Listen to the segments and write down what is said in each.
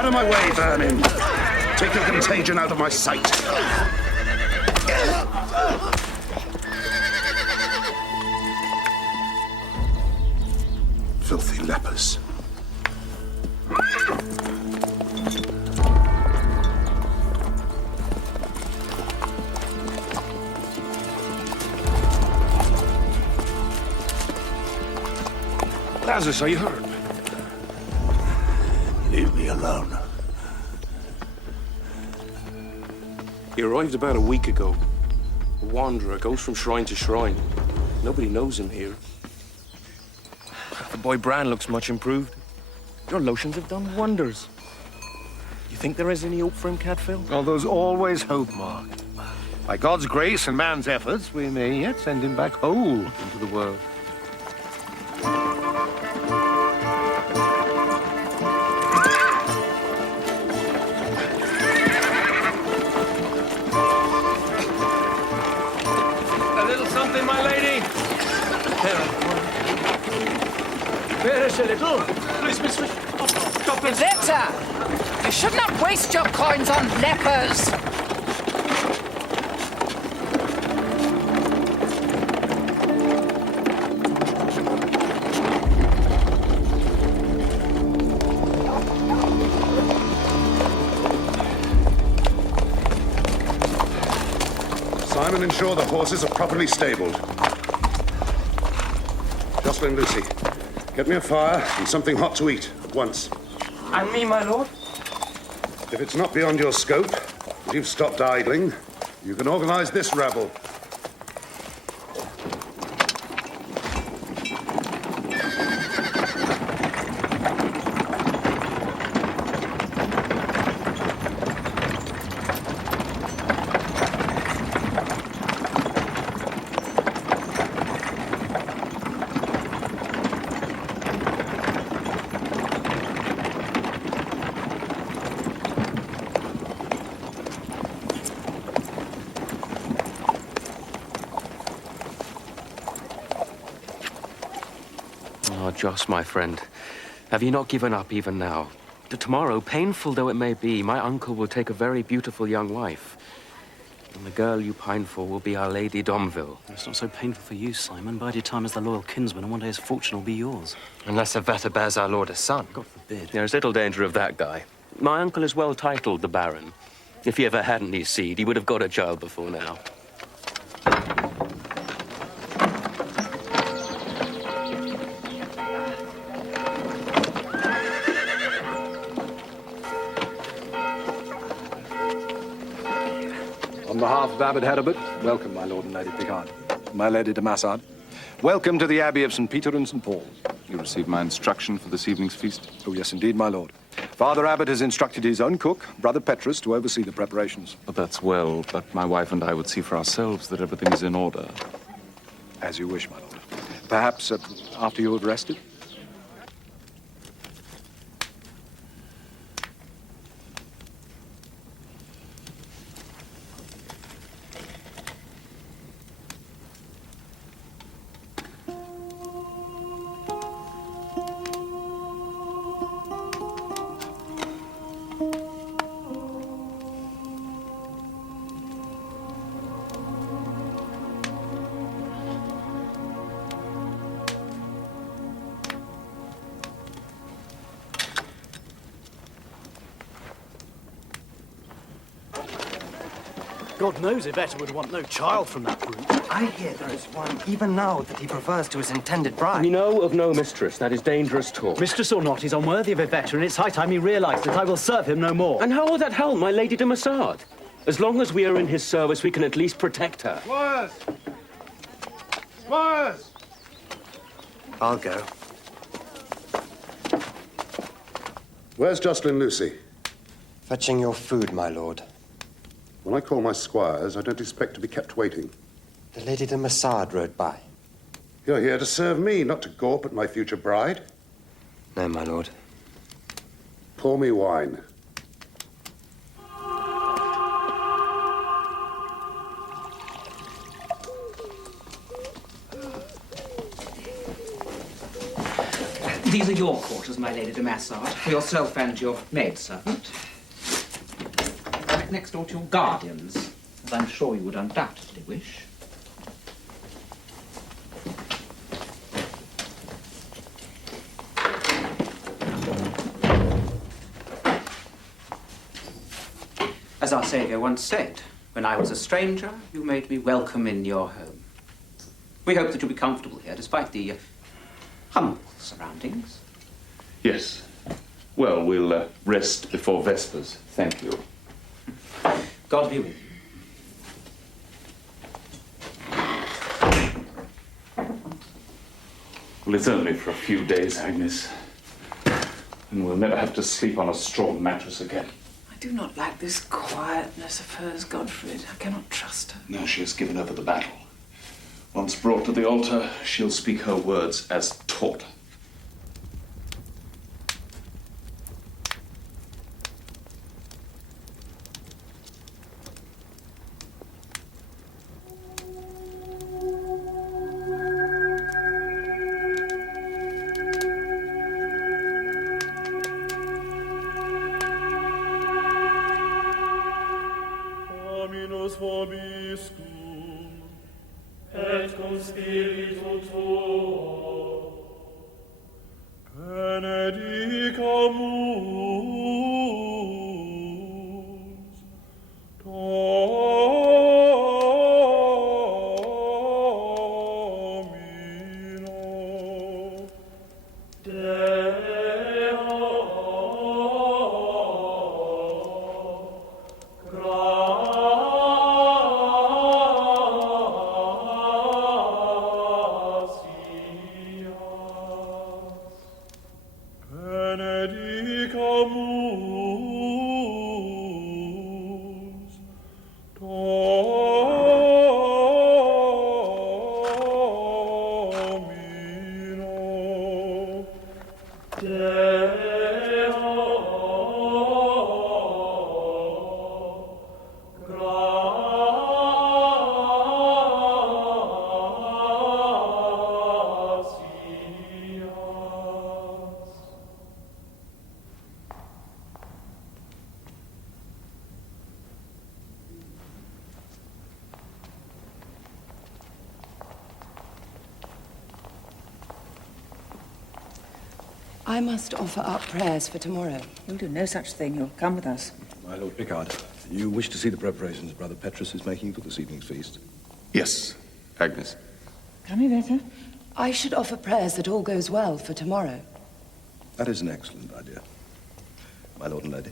Out of my way, vermin! Take your contagion out of my sight. Filthy lepers. Lazarus, are you hurt? Leave me alone. He arrived about a week ago. A wanderer, goes from shrine to shrine. Nobody knows him here. The boy Bran looks much improved. Your lotions have done wonders. You think there is any hope for him, Cadfael? Well, there's always hope, Mark. By God's grace and man's efforts, we may yet send him back whole into the world. A little. Please, mistress. Leper! You should not waste your coins on lepers! Simon, ensure the horses are properly stabled. Jocelyn, Lucy. Get me a fire and something hot to eat at once. And me, my lord? If it's not beyond your scope, and you've stopped idling, you can organize this rabble. Oh, Joss, my friend, have you not given up even now? Tomorrow, painful though it may be, my uncle will take a very beautiful young wife. And the girl you pine for will be Our Lady Domville. It's not so painful for you, Simon. Bide your time as the loyal kinsman, and one day his fortune will be yours. Unless Aveta bears our lord a son. God forbid. There's little danger of that guy. My uncle is well titled, the Baron. If he ever had any seed, he would have got a child before now. On behalf of Abbot Heribert, welcome, my lord and Lady Picard. My Lady de Massard, welcome to the Abbey of St. Peter and St. Paul's. You received my instruction for this evening's feast? Oh, yes, indeed, my lord. Father Abbot has instructed his own cook, Brother Petrus, to oversee the preparations. Well, that's well, but my wife and I would see for ourselves that everything is in order. As you wish, my lord. Perhaps after you have rested? God knows Aveta would want no child from that brute. I hear there is one, even now, that he prefers to his intended bride. We know of no mistress. That is dangerous talk. Mistress or not, he's unworthy of Aveta, and it's high time he realized that I will serve him no more. And how will that help my Lady de Massard? As long as we are in his service, we can at least protect her. Squires! Squires! I'll go. Where's Jocelyn Lucy? Fetching your food, my lord. When I call my squires, I don't expect to be kept waiting. The Lady de Massard rode by. You're here to serve me, not to gawp at my future bride. No, my lord. Pour me wine. These are your quarters, my Lady de Massard, for yourself and your maidservant. Right next door to your guardians, as I'm sure you would undoubtedly wish. As our Saviour once said, when I was a stranger, you made me welcome in your home. We hope that you'll be comfortable here, despite the humble surroundings. Yes. Well, we'll rest before Vespers. Thank you. God be with you. Well, it's only for a few days, Agnes. And we'll never have to sleep on a straw mattress again. I do not like this quietness of hers, Godfred. I cannot trust her. Now she has given over the battle. Once brought to the altar, she'll speak her words as taught. Dominus vobiscum, et cum spiritu tuo, benedicamus, Domino, benedicamus, Domino, I must offer up prayers for tomorrow. You'll do no such thing. You'll come with us. My Lord Picard, you wish to see the preparations Brother Petrus is making for this evening's feast? Yes, Agnes. Come, Yvette. I should offer prayers that all goes well for tomorrow. That is an excellent idea. My Lord and Lady.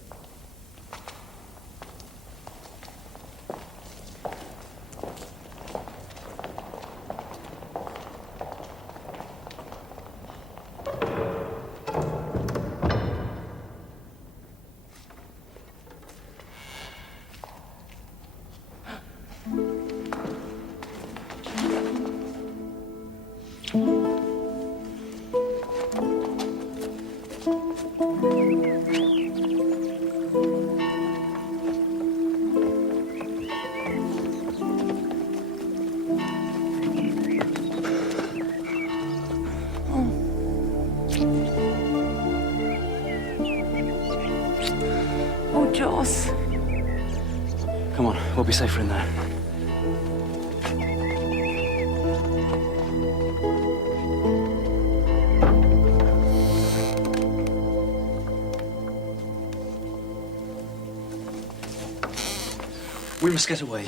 Oh, Joss. Come on, we'll be safer in there. We must get away.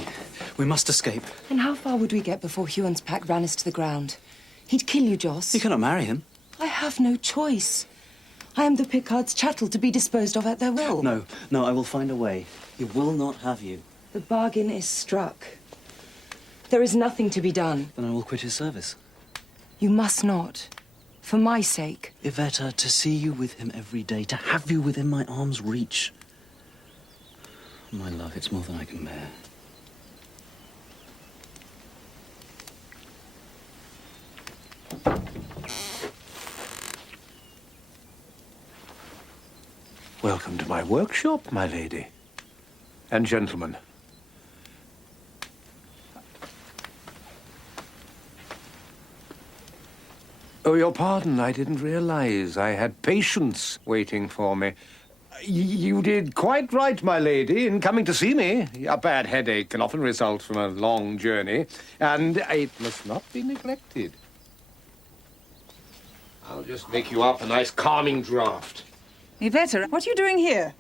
We must escape. And how far would we get before Huon's pack ran us to the ground? He'd kill you, Joss. You cannot marry him. I have no choice. I am the Picard's chattel to be disposed of at their will. No, I will find a way. He will not have you. The bargain is struck. There is nothing to be done. Then I will quit his service. You must not. For my sake. Yvette, to see you with him every day, to have you within my arm's reach. My love, it's more than I can bear. Welcome to my workshop, my lady. And gentlemen. Oh, your pardon. I didn't realize I had patients waiting for me. You did quite right, my lady, in coming to see me. A bad headache can often result from a long journey, and it must not be neglected. I'll just make you up a nice calming draught. Yvette, what are you doing here?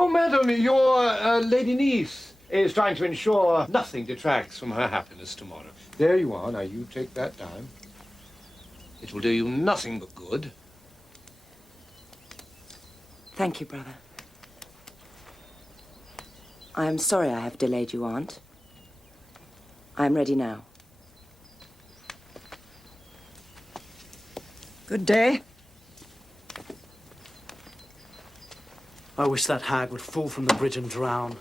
Oh, madam, your lady niece is trying to ensure nothing detracts from her happiness tomorrow. There you are. Now, you take that down. It will do you nothing but good. Thank you, brother. I am sorry I have delayed you, Aunt. I am ready now. Good day. I wish that hag would fall from the bridge and drown.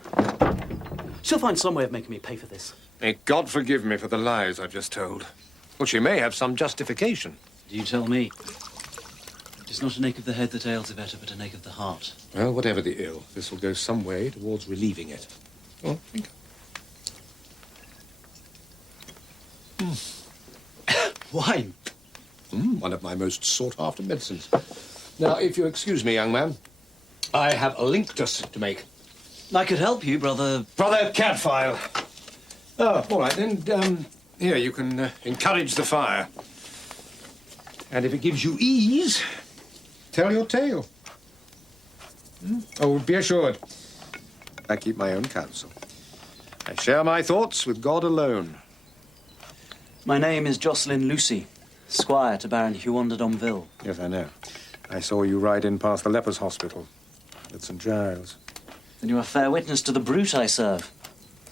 She'll find some way of making me pay for this. May God forgive me for the lies I've just told. Well, she may have some justification. Do you tell me? It's not an ache of the head that ails Yvette, but an ache of the heart. Well, whatever the ill, this will go some way towards relieving it. Oh, drink. Wine? One of my most sought-after medicines. Now, if you excuse me, young man, I have a linctus to make. I could help you, brother. Brother Cadfael. Oh, all right, then, here, you can encourage the fire. And if it gives you ease, tell your tale. Oh, be assured, I keep my own counsel. I share my thoughts with God alone. My name is Jocelyn Lucy, squire to Baron Huon de Domville. Yes, I know. I saw you ride in past the Lepers' hospital at St. Giles. Then you are fair witness to the brute I serve.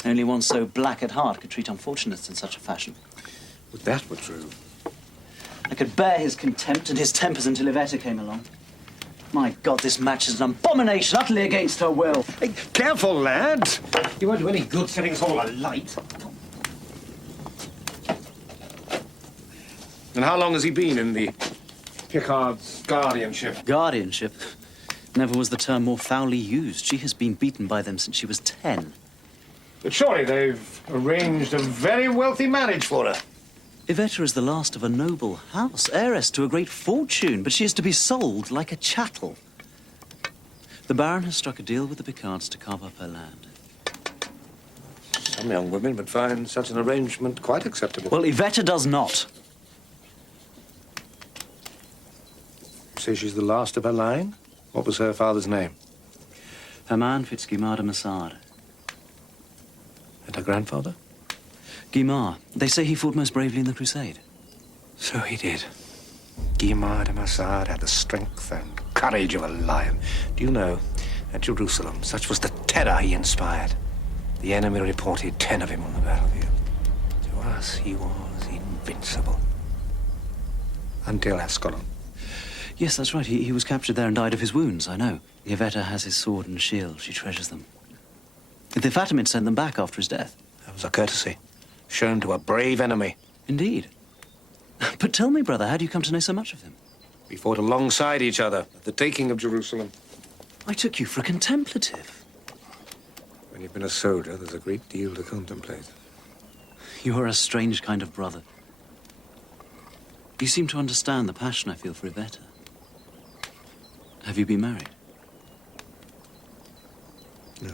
Only one so black at heart could treat unfortunates in such a fashion. Would that were true. I could bear his contempt and his tempers until Yvette came along. My God, this match is an abomination, utterly against her will. Hey, careful, lad. You won't do any good setting us all alight. And how long has he been in the Picard's guardianship? Guardianship? Never was the term more foully used. She has been beaten by them since she was 10. But surely they've arranged a very wealthy marriage for her. Yvette is the last of a noble house, heiress to a great fortune, but she is to be sold like a chattel. The Baron has struck a deal with the Picards to carve up her land. Some young women would find such an arrangement quite acceptable. Well, Yvette does not. You say she's the last of her line? What was her father's name? Herman Fitzguimard de Massard. And her grandfather? Guimard. They say he fought most bravely in the Crusade. So he did. Guimard de Massard had the strength and courage of a lion. Do you know, at Jerusalem, such was the terror he inspired. The enemy reported 10 of him on the battlefield. To us, he was invincible. Until Ascalon. Yes, that's right. He was captured there and died of his wounds, I know. Yvette has his sword and shield. She treasures them. The Fatimids sent them back after his death. That was a courtesy, shown to a brave enemy. Indeed. But tell me, brother, how do you come to know so much of him? We fought alongside each other at the taking of Jerusalem. I took you for a contemplative. When you've been a soldier, there's a great deal to contemplate. You are a strange kind of brother. You seem to understand the passion I feel for Yvette. Have you been married? No.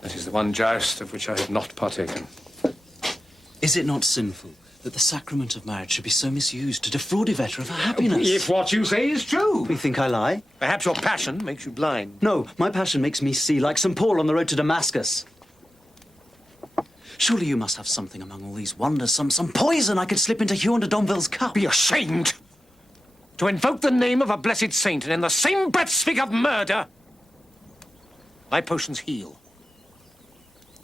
That is the one joust of which I have not partaken. Is it not sinful that the sacrament of marriage should be so misused to defraud Yvette of her happiness? If what you say is true. You think I lie? Perhaps your passion makes you blind. No, my passion makes me see like St. Paul on the road to Damascus. Surely you must have something among all these wonders, some poison I could slip into Huon de Domville's cup. Be ashamed to invoke the name of a blessed saint and in the same breath speak of murder. My potions heal.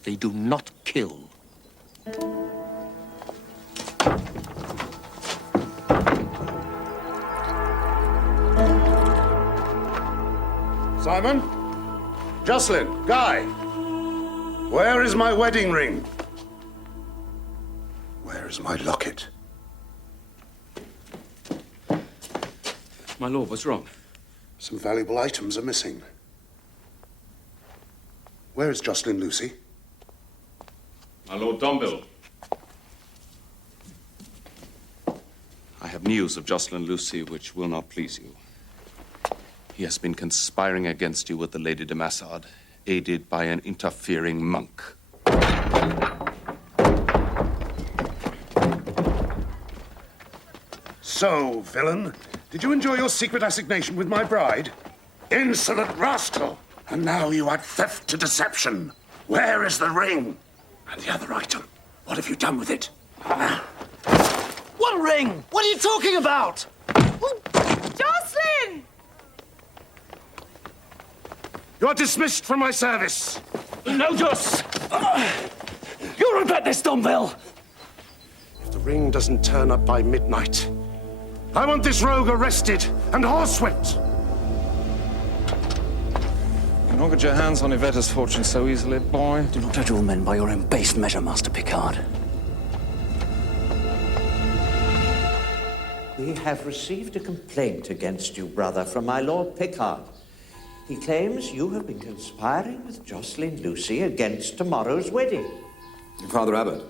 They do not kill. Simon? Jocelyn? Guy? Where is my wedding ring? Where is my locket? My lord, what's wrong? Some valuable items are missing. Where is Jocelyn Lucy? My Lord Domville. I I have news of Jocelyn Lucy which will not please you. He has been conspiring against you with the Lady de Massard, aided by an interfering monk. So, villain, did you enjoy your secret assignation with my bride? Insolent rascal! And now you add theft to deception. Where is the ring? And the other item? What have you done with it? What ring? What are you talking about? Jocelyn! You're dismissed from my service. No, Jos! You'll regret this, Domville! If the ring doesn't turn up by midnight, I want this rogue arrested and horsewhipped. You not get your hands on Yvette's fortune so easily, boy. Do not judge all men by your own base measure, Master Picard. We have received a complaint against you, brother, from my Lord Picard. He claims you have been conspiring with Jocelyn Lucy against tomorrow's wedding. Father Abbot,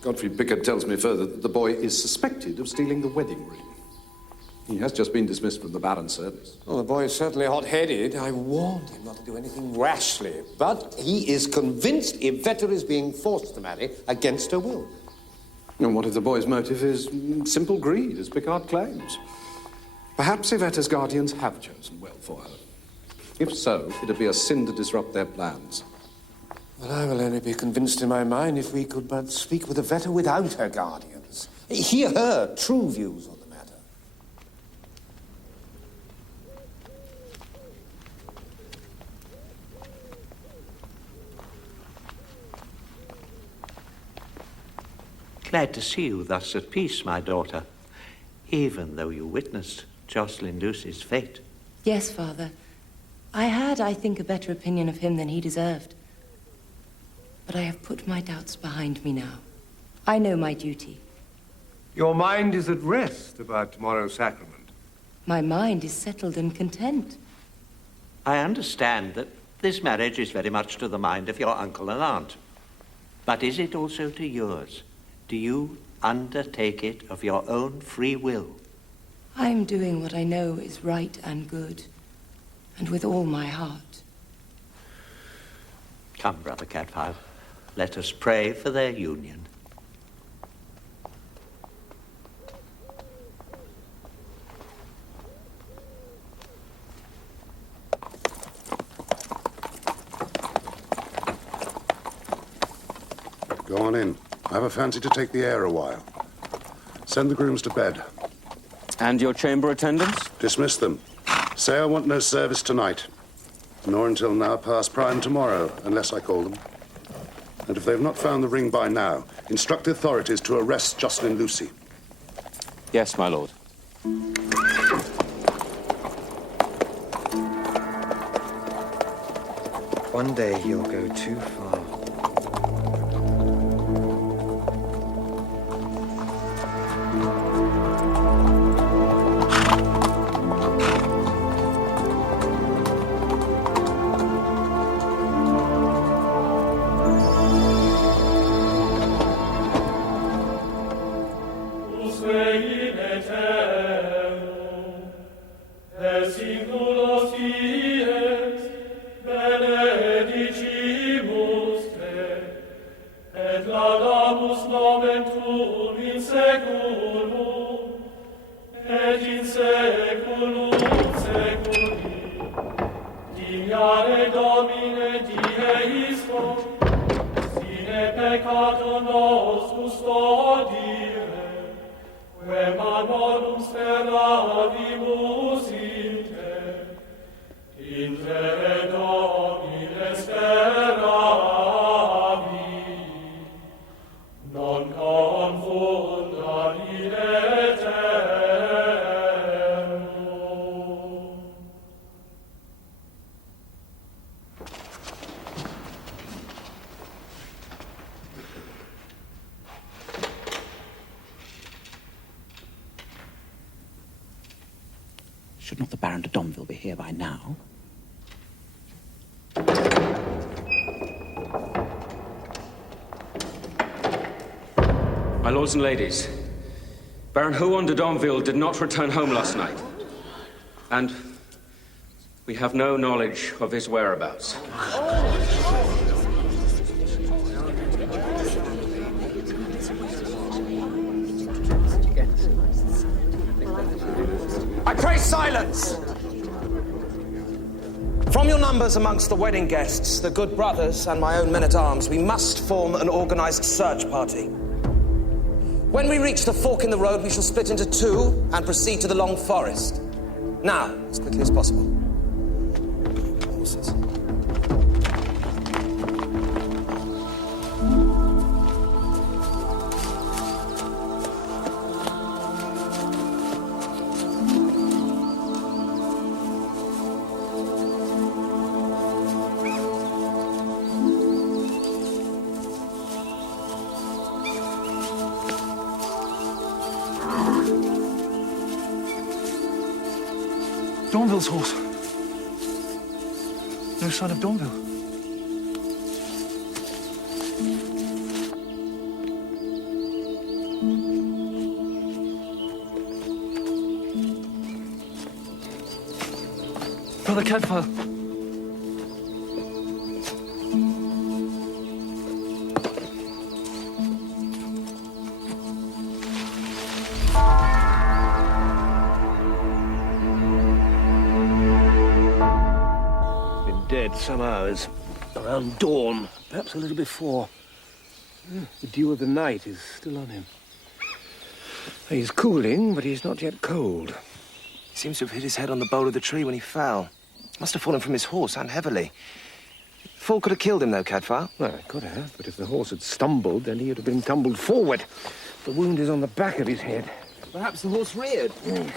Godfrey Pickard tells me further that the boy is suspected of stealing the wedding ring. He has just been dismissed from the Baron's service. Well, the boy is certainly hot-headed. I warned him not to do anything rashly, but he is convinced Yvette is being forced to marry against her will. And what if the boy's motive is simple greed, as Picard claims? Perhaps Yvette's guardians have chosen well for her. If so, it'd be a sin to disrupt their plans. Well, I will only be convinced in my mind if we could but speak with Yvette without her guardians. Hear her true views on the matter. Glad to see you thus at peace, my daughter, even though you witnessed Jocelyn Lucy's fate. Yes, Father. I had, I think, a better opinion of him than he deserved. But I have put my doubts behind me now. I know my duty. Your mind is at rest about tomorrow's sacrament. My mind is settled and content. I understand that this marriage is very much to the mind of your uncle and aunt. But is it also to yours? Do you undertake it of your own free will? I'm doing what I know is right and good, and with all my heart. Come, Brother Cadfael, let us pray for their union. Go on in. I have a fancy to take the air a while. Send the grooms to bed. And your chamber attendants? Dismiss them. Say I want no service tonight, nor until now past prime tomorrow, unless I call them. And if they have not found the ring by now, instruct the authorities to arrest Jocelyn Lucy. Yes, my lord. One day you'll go too far. Should not the Baron de Domville be here by now? My lords and ladies, Baron Huon de Domville did not return home last night. And we have no knowledge of his whereabouts. I pray silence! From your numbers amongst the wedding guests, the good brothers, and my own men-at-arms, we must form an organized search party. When we reach the fork in the road, we shall split into two and proceed to the Long Forest. Now, as quickly as possible. Horses. Domville's horse. No sign of Domville. Brother Cadfael. Dead some hours, around dawn, perhaps a little before. The dew of the night is still on him. He's cooling, but he's not yet cold. He seems to have hit his head on the bole of the tree when he fell. Must have fallen from his horse, and heavily. The fall could have killed him, though, Cadfael. Well, it could have, but if the horse had stumbled, then he would have been tumbled forward. The wound is on the back of his head. Perhaps the horse reared.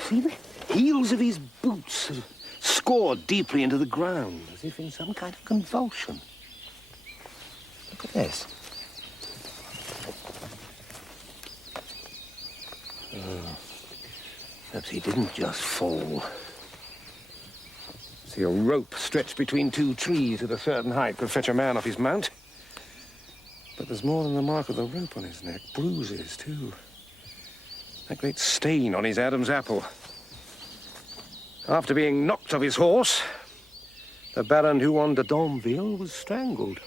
See the heels of his boots have scored deeply into the ground, as if in some kind of convulsion. Look at this. Oh, perhaps he didn't just fall. See, a rope stretched between two trees at a certain height could fetch a man off his mount. But there's more than the mark of the rope on his neck. Bruises, too. That great stain on his Adam's apple. After being knocked off his horse, the Baron Huon de Domville was strangled.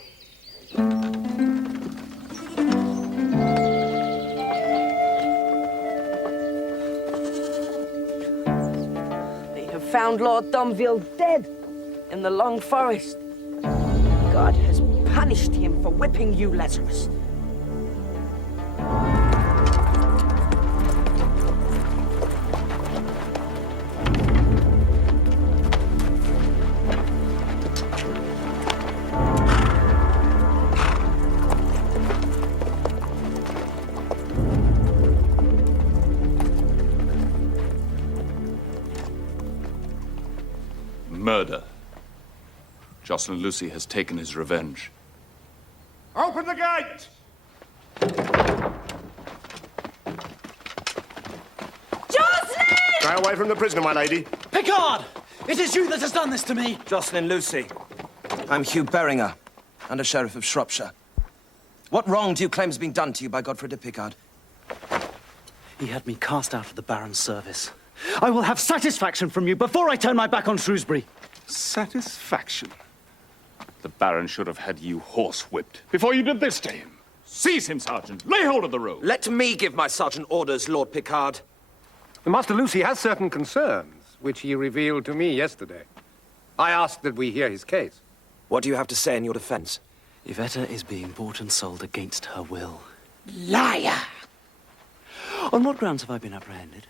They have found Lord Domville dead in the Long Forest. God has punished him for whipping you, Lazarus. Murder. Jocelyn Lucy has taken his revenge. Open the gate! Jocelyn! Stay away from the prisoner, my lady. Picard! It is you that has done this to me! Jocelyn Lucy. I'm Hugh Beringer, Under Sheriff of Shropshire. What wrong do you claim has been done to you by Godfrey de Picard? He had me cast out of the Baron's service. I will have satisfaction from you before I turn my back on Shrewsbury. Satisfaction? The Baron should have had you horsewhipped before you did this to him. Seize him, Sergeant. Lay hold of the rope. Let me give my sergeant orders, Lord Picard. Master Lucy has certain concerns, which he revealed to me yesterday. I asked that we hear his case. What do you have to say in your defense? Yvetta is being bought and sold against her will. Liar! On what grounds have I been apprehended?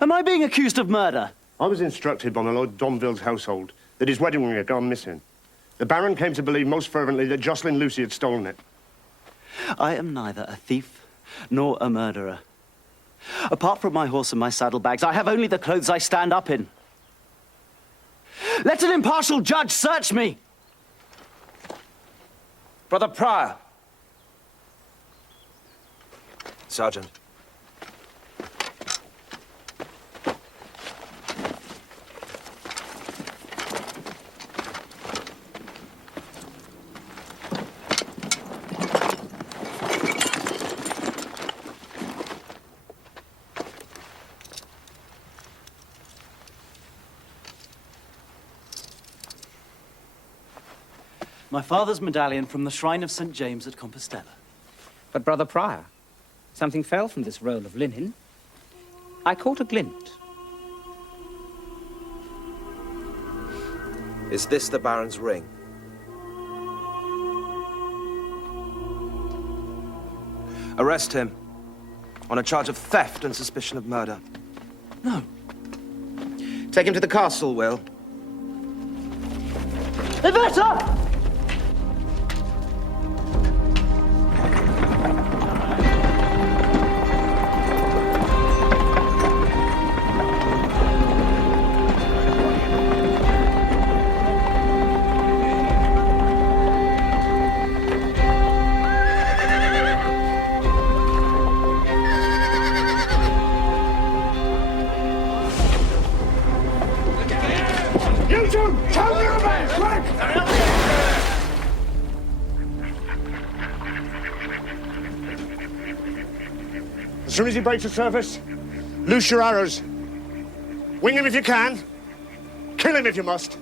Am I being accused of murder? I was instructed by my Lord Domville's household that his wedding ring had gone missing. The Baron came to believe most fervently that Jocelyn Lucy had stolen it. I am neither a thief nor a murderer. Apart from my horse and my saddlebags, I have only the clothes I stand up in. Let an impartial judge search me! Brother Prior. Sergeant. My father's medallion from the shrine of St. James at Compostela. But, Brother Prior, something fell from this roll of linen. I caught a glint. Is this the Baron's ring? Arrest him on a charge of theft and suspicion of murder. No. Take him to the castle, Will. Leper! You two! Tell your man! Quick! As soon as he breaks the surface, loose your arrows. Wing him if you can. Kill him if you must.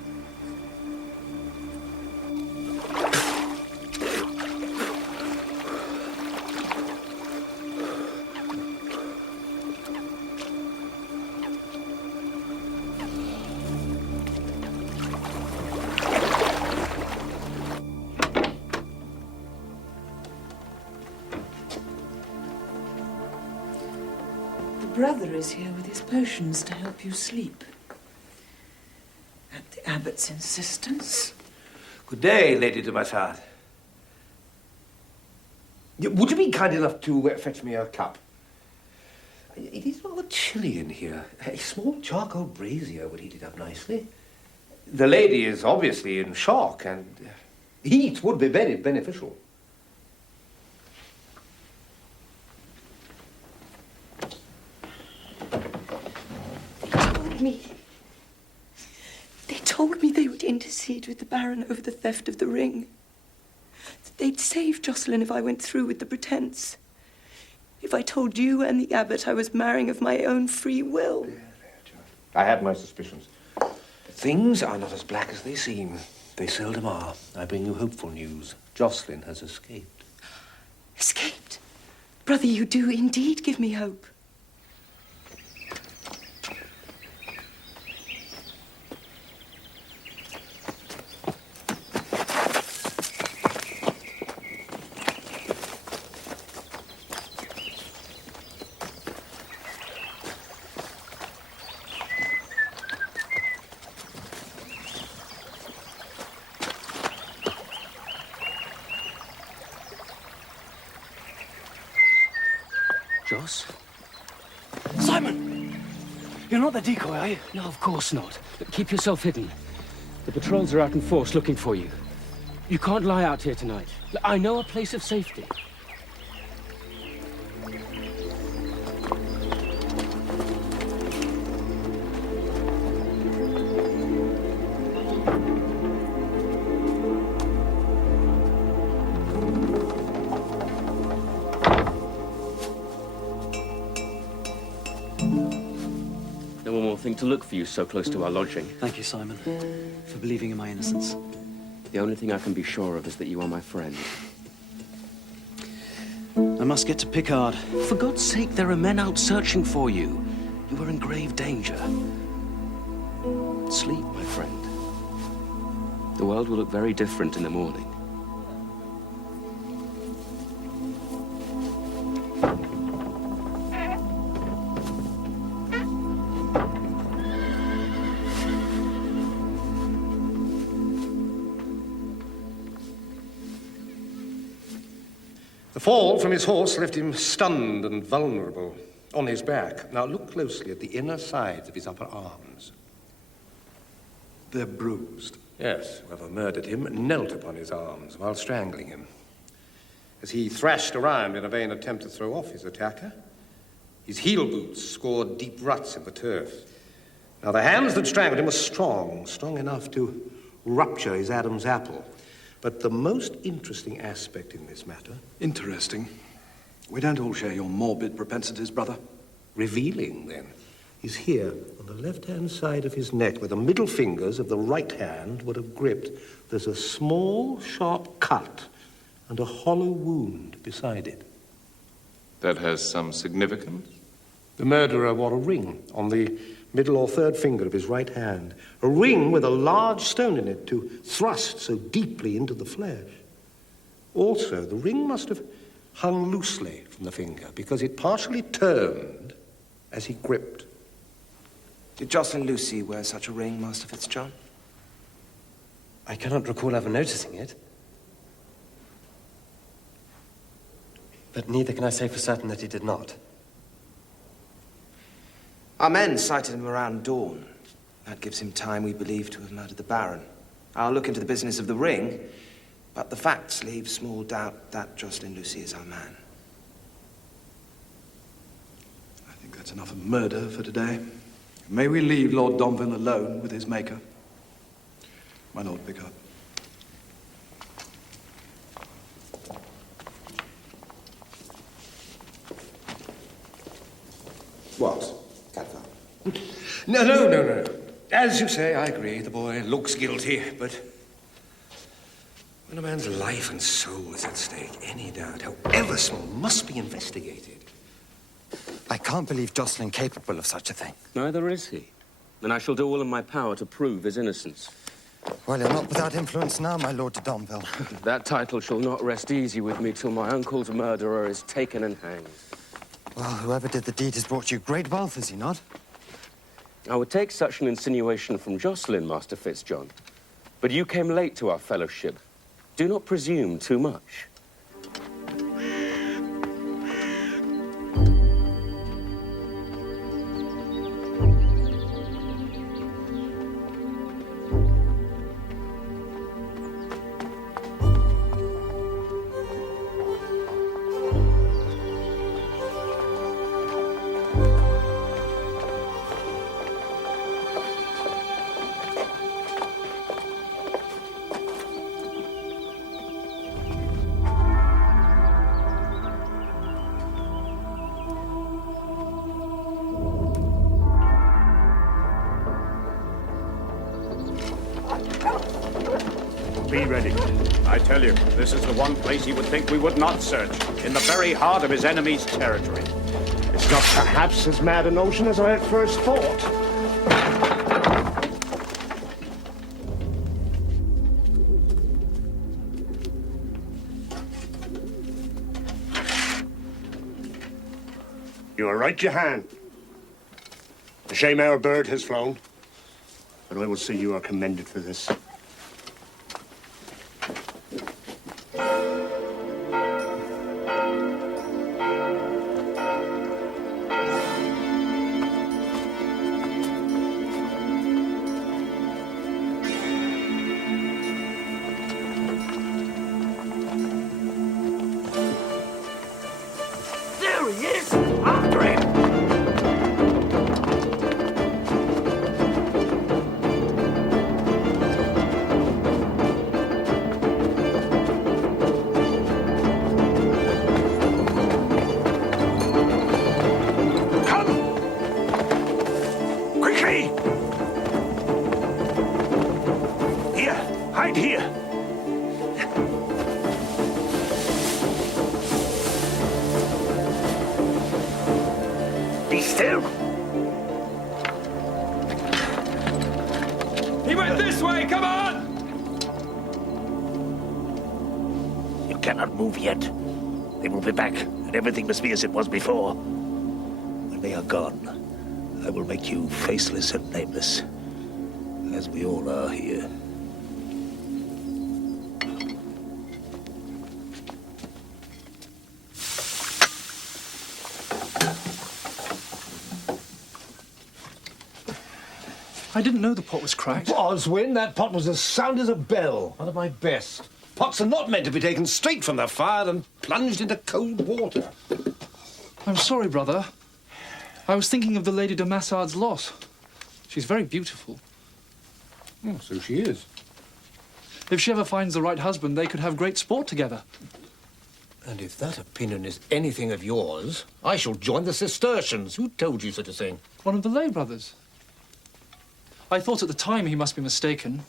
Brother is here with his potions to help you sleep. At the abbot's insistence. Good day, Lady de Massard. Would you be kind enough to fetch me a cup? It is rather chilly in here. A small charcoal brazier would heat it up nicely. The lady is obviously in shock, and heat would be very beneficial. They told me they would intercede with the Baron over the theft of the ring. That they'd save Jocelyn if I went through with the pretense. If I told you and the abbot I was marrying of my own free will. I had my suspicions. But things are not as black as they seem. They seldom are. I bring you hopeful news. Jocelyn has escaped. Escaped? Brother, you do indeed give me hope. Joss? Simon! You're not the decoy, are you? No, of course not. But keep yourself hidden. The patrols are out in force looking for you. You can't lie out here tonight. I know a place of safety. Thing to look for you so close to our lodging. Thank you, Simon, for believing in my innocence. The only thing I can be sure of is that you are my friend. I must get to Picard. For God's sake, there are men out searching for you. You are in grave danger. Sleep, my friend. The world will look very different in the morning. The fall from his horse left him stunned and vulnerable on his back. Now look closely at the inner sides of his upper arms. They're bruised. Yes, whoever murdered him knelt upon his arms while strangling him. As he thrashed around in a vain attempt to throw off his attacker, his heel boots scored deep ruts in the turf. Now the hands that strangled him were strong enough to rupture his Adam's apple. But the most interesting aspect in this matter... Interesting? We don't all share your morbid propensities, brother. Revealing, then, is here on the left-hand side of his neck, where the middle fingers of the right hand would have gripped. There's a small, sharp cut and a hollow wound beside it. That has some significance? The murderer wore a ring on the middle or third finger of his right hand, a ring with a large stone in it to thrust so deeply into the flesh. Also, the ring must have hung loosely from the finger because it partially turned as he gripped. Did Jocelyn Lucy wear such a ring, Master Fitzjohn? I cannot recall ever noticing it. But neither can I say for certain that he did not. Our men sighted him around dawn. That gives him time, we believe, to have murdered the Baron. I'll look into the business of the ring, but the facts leave small doubt that Jocelyn Lucy is our man. I think that's enough of murder for today. May we leave Lord Domville alone with his maker? My Lord Picard. What? Cadfael? No. As you say, I agree. The boy looks guilty, but when a man's life and soul is at stake, any doubt, however small, must be investigated. I can't believe Jocelyn capable of such a thing. Neither is he. And I shall do all in my power to prove his innocence. Well, you're not without influence now, my Lord de Domville. That title shall not rest easy with me till my uncle's murderer is taken and hanged. Well, whoever did the deed has brought you great wealth, has he not? I would take such an insinuation from Jocelyn, Master Fitzjohn. But you came late to our fellowship. Do not presume too much. Be ready. I tell you, this is the one place he would think we would not search, in the very heart of his enemy's territory. It's not perhaps as mad a notion as I at first thought. You are right, Johann. A shame our bird has flown, but I will see you are commended for this. There he is! After him! Hide here. Be still. He went this way, come on! You cannot move yet. They will be back, and everything must be as it was before. When they are gone, I will make you faceless and nameless, as we all are here. I didn't know the pot was cracked. Oswin, that pot was as sound as a bell. One of my best. Pots are not meant to be taken straight from the fire and plunged into cold water. I'm sorry, brother. I was thinking of the Lady de Massard's loss. She's very beautiful. Oh, so she is. If she ever finds the right husband, they could have great sport together. And if that opinion is anything of yours, I shall join the Cistercians. Who told you such a thing? One of the lay brothers. I thought at the time he must be mistaken.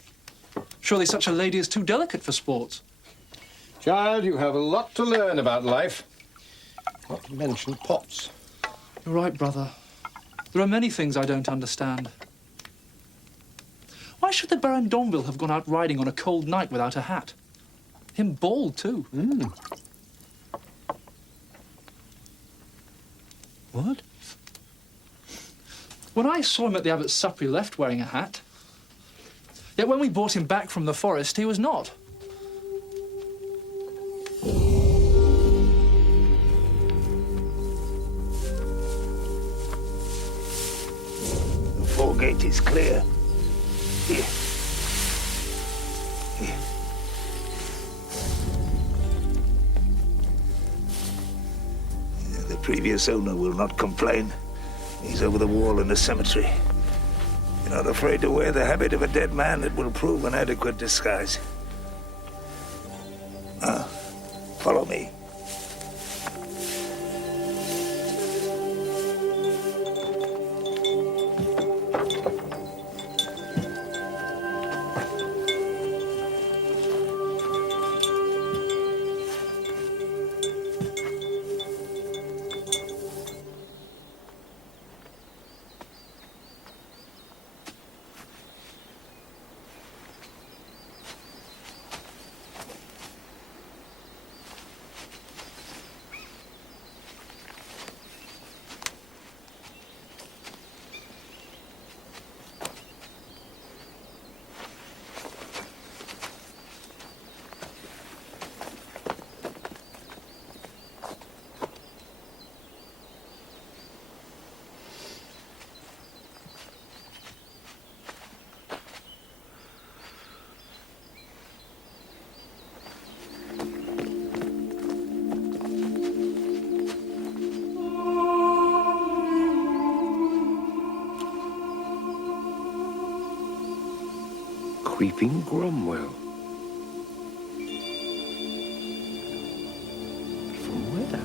Surely such a lady is too delicate for sports. Child, you have a lot to learn about life. Not to mention pots. You're right, brother. There are many things I don't understand. Why should the Baron d'Anville have gone out riding on a cold night without a hat? Him bald, too. What? When I saw him at the abbot's supper, he left wearing a hat. Yet when we brought him back from the forest, he was not. The fore gate is clear. Here. Here. The previous owner will not complain. He's over the wall in the cemetery. You're not afraid to wear the habit of a dead man. It will prove an adequate disguise. Follow me. Creeping Cromwell. From where?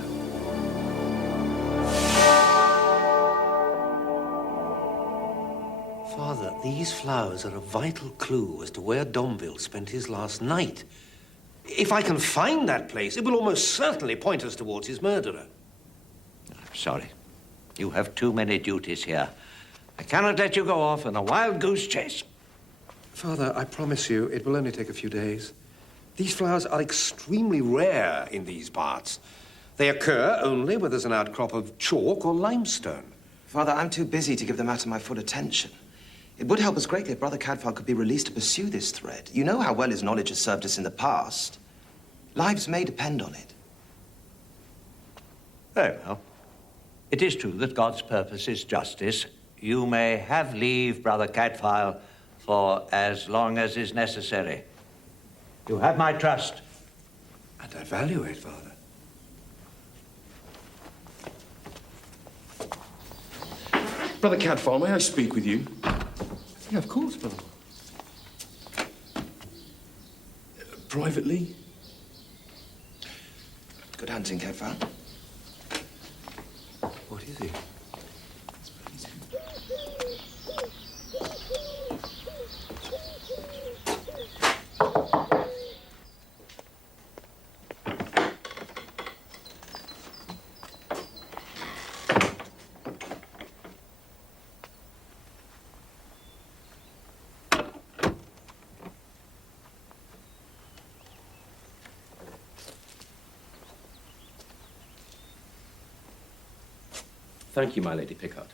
Father, these flowers are a vital clue as to where D'Anville spent his last night. If I can find that place, it will almost certainly point us towards his murderer. I'm sorry. You have too many duties here. I cannot let you go off on a wild goose chase. Father, I promise you, it will only take a few days. These flowers are extremely rare in these parts. They occur only where there's an outcrop of chalk or limestone. Father, I'm too busy to give the matter my full attention. It would help us greatly if Brother Cadfael could be released to pursue this thread. You know how well his knowledge has served us in the past. Lives may depend on it. Very well. It is true that God's purpose is justice. You may have leave, Brother Cadfael, for as long as is necessary. You have my trust. And I value it, Father. Brother Cadfael, may I speak with you? Yeah, of course, brother. Privately? Good hunting, Cadfael. What is he? Thank you, my Lady Pickard.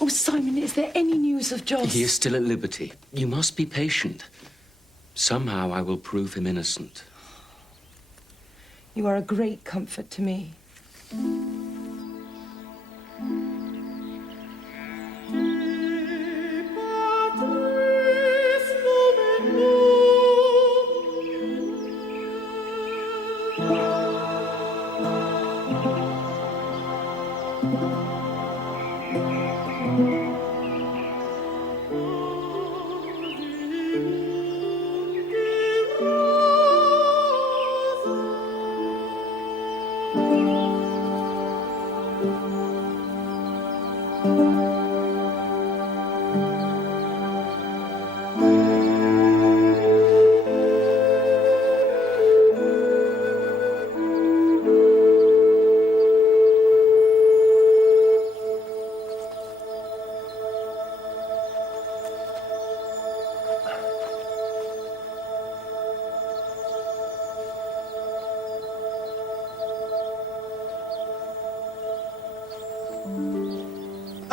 Oh, Simon, is there any news of Joss? He is still at liberty. You must be patient. Somehow I will prove him innocent. You are a great comfort to me.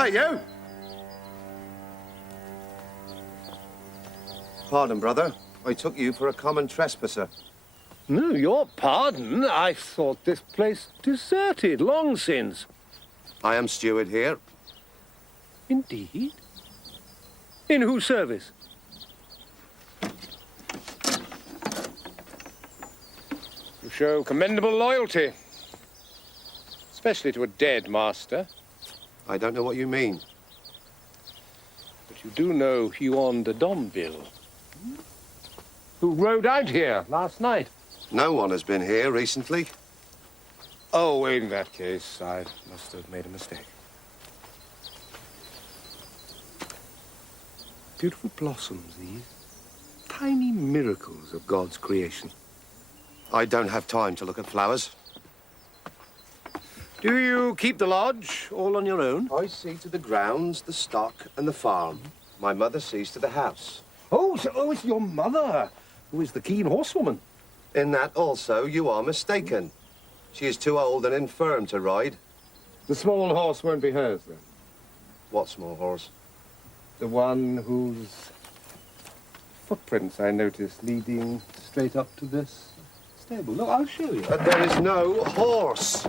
Hey, you! Pardon, brother. I took you for a common trespasser. No, your pardon. I thought this place deserted long since. I am steward here. Indeed? In whose service? You show commendable loyalty. Especially to a dead master. I don't know what you mean. But you do know Huon de Domville, who rode out here last night. No one has been here recently. Oh, in that case, I must have made a mistake. Beautiful blossoms, these. Tiny miracles of God's creation. I don't have time to look at flowers. Do you keep the lodge all on your own? I see to the grounds, the stock, and the farm. My mother sees to the house. Oh, so it's your mother, who is the keen horsewoman. In that also you are mistaken. She is too old and infirm to ride. The small horse won't be hers, then? What small horse? The one whose footprints I noticed leading straight up to this stable. Look, I'll show you. But there is no horse.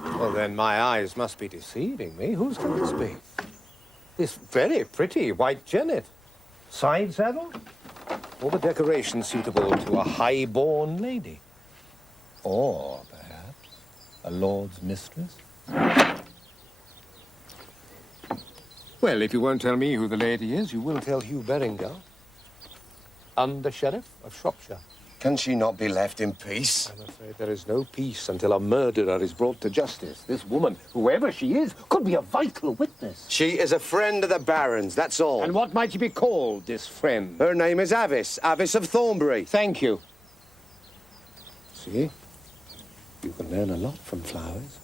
Well, then my eyes must be deceiving me. Whose can this be? This very pretty white jennet. Side saddle? All the decoration suitable to a high-born lady. Or, perhaps, a lord's mistress? Well, if you won't tell me who the lady is, you will tell Hugh Beringer, Under-Sheriff of Shropshire. Can she not be left in peace? I'm afraid there is no peace until a murderer is brought to justice. This woman, whoever she is, could be a vital witness. She is a friend of the Baron's, that's all. And what might she be called, this friend? Her name is Avis, Avis of Thornbury. Thank you. See? You can learn a lot from flowers.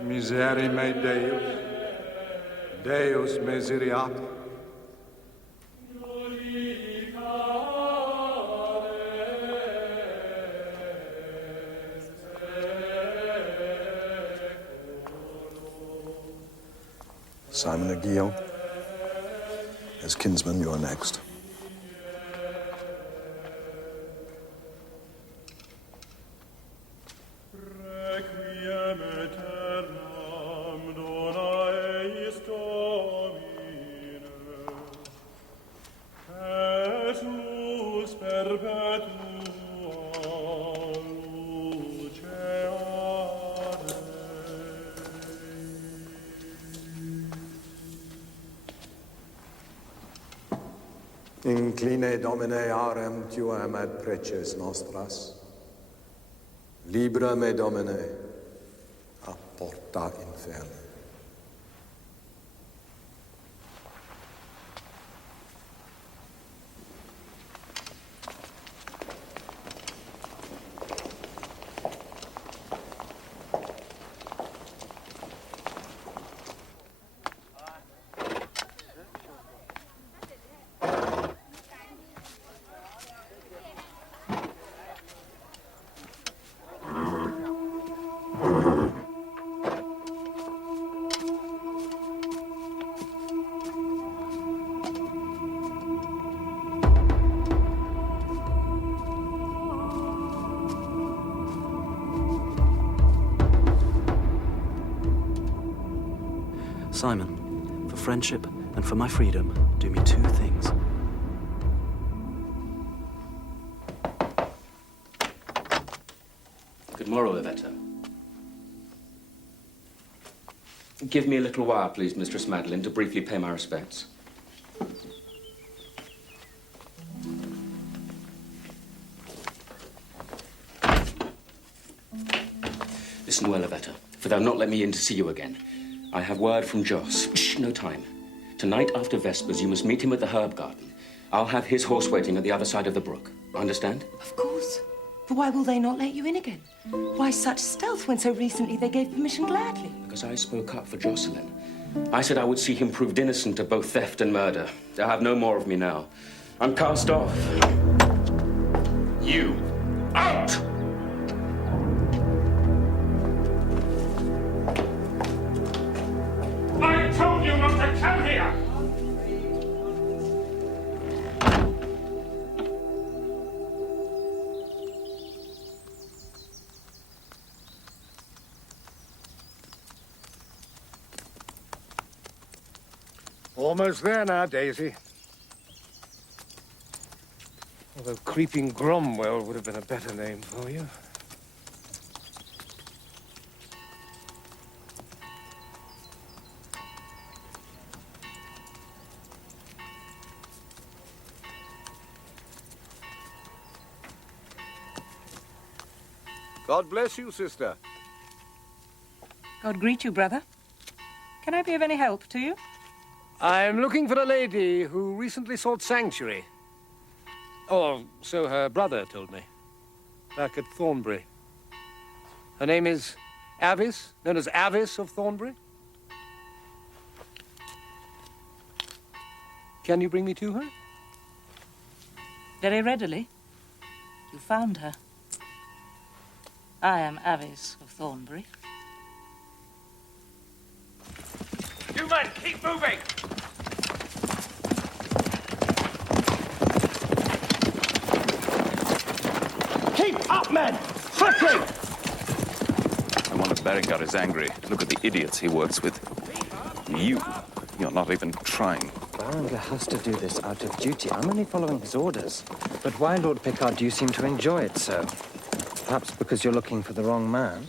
Miseri me Deus, Deus miseriate. Simon of Guillaume, as kinsman, you are next. Requiem aeternam dona eis Domine, et lux perpetua luceat. Incline Domine arem tuam ad preces nostras. Libra me Domine a porta inferni. Simon, for friendship and for my freedom, do me two things. Good morrow, Yvetta. Give me a little while, please, Mistress Madeline, to briefly pay my respects. Listen well, Yvetta, for they'll not let me in to see you again. I have word from Joss. Shh, no time. Tonight after Vespers, you must meet him at the herb garden. I'll have his horse waiting at the other side of the brook. Understand? Of course. But why will they not let you in again? Why such stealth when so recently they gave permission gladly? Because I spoke up for Jocelyn. I said I would see him proved innocent of both theft and murder. They'll have no more of me now. I'm cast off. You, out! I told you not to come here! Almost there now, Daisy. Although Creeping Cromwell would have been a better name for you. God bless you, sister. God greet you, brother. Can I be of any help to you? I'm looking for a lady who recently sought sanctuary. Or so her brother told me. Back at Thornbury. Her name is Avis, known as Avis of Thornbury. Can you bring me to her? Very readily. You found her. I am Avis of Thornbury. You men, keep moving! Keep up, men! Quickly! No wonder Berengar is angry. Look at the idiots he works with. You're not even trying. Berengar has to do this out of duty. I'm only following his orders. But why, Lord Picard, do you seem to enjoy it so? Perhaps because you're looking for the wrong man?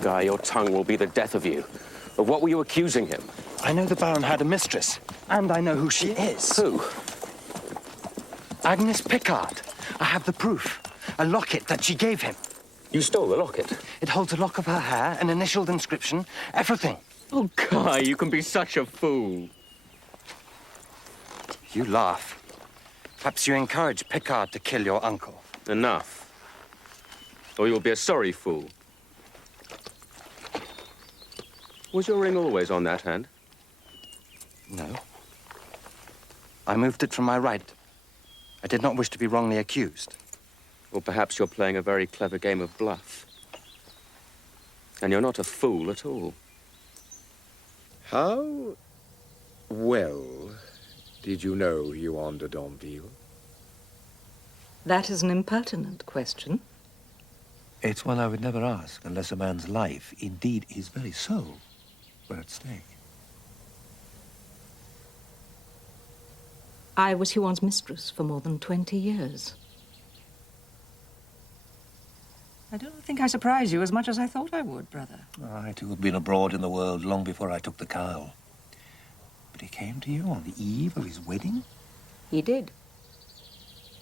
Guy, your tongue will be the death of you. Of what were you accusing him? I know the Baron had a mistress, and I know who she is. Who? Agnes Picard. I have the proof. A locket that she gave him. You stole the locket? It holds a lock of her hair, an initialed inscription, everything. Oh, Guy, you can be such a fool. You laugh. Perhaps you encourage Picard to kill your uncle. Enough. Or you'll be a sorry fool. Was your ring always on that hand? No. I moved it from my right. I did not wish to be wrongly accused. Or perhaps you're playing a very clever game of bluff. And you're not a fool at all. How well did you know Huon de Domville? That is an impertinent question. It's one I would never ask unless a man's life, indeed his very soul, were at stake. I was Huon's mistress for more than 20 years. I don't think I surprise you as much as I thought I would, brother. I, too, have been abroad in the world long before I took the cowl. But he came to you on the eve of his wedding? He did.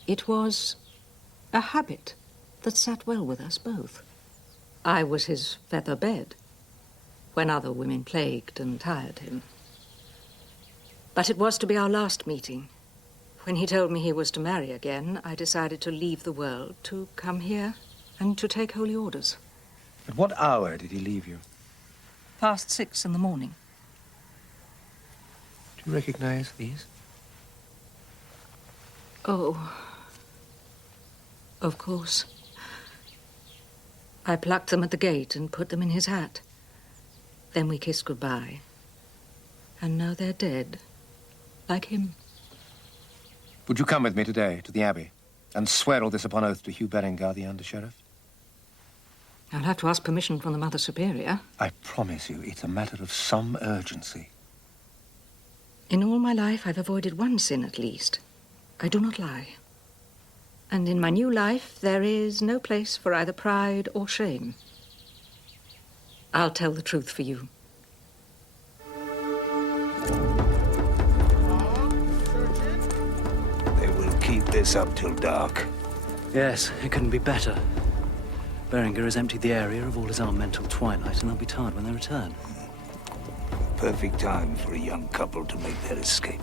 It was a habit that sat well with us both. I was his feather bed when other women plagued and tired him. But it was to be our last meeting. When he told me he was to marry again, I decided to leave the world, to come here and to take holy orders. At what hour did he leave you? Past 6 in the morning. Do you recognize these? Oh, of course. I plucked them at the gate and put them in his hat. Then we kissed goodbye. And now they're dead, like him. Would you come with me today to the Abbey and swear all this upon oath to Hugh Berengar, the Under-Sheriff? I'll have to ask permission from the Mother Superior. I promise you, it's a matter of some urgency. In all my life, I've avoided one sin at least. I do not lie. And in my new life, there is no place for either pride or shame. I'll tell the truth for you. They will keep this up till dark. Yes, it couldn't be better. Berenger has emptied the area of all his elemental twilight, and they'll be tired when they return. Perfect time for a young couple to make their escape.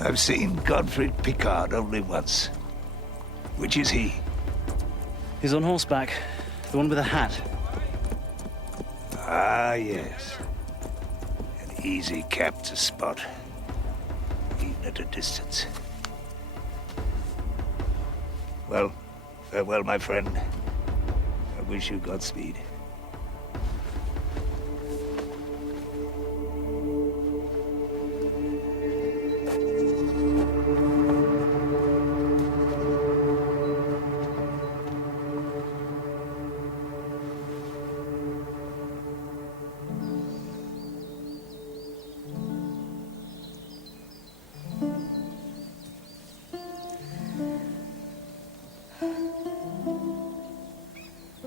I've seen Godfrey Picard only once. Which is he? He's on horseback. The one with the hat. Ah, yes. An easy cap to spot, even at a distance. Well, farewell, my friend. I wish you Godspeed.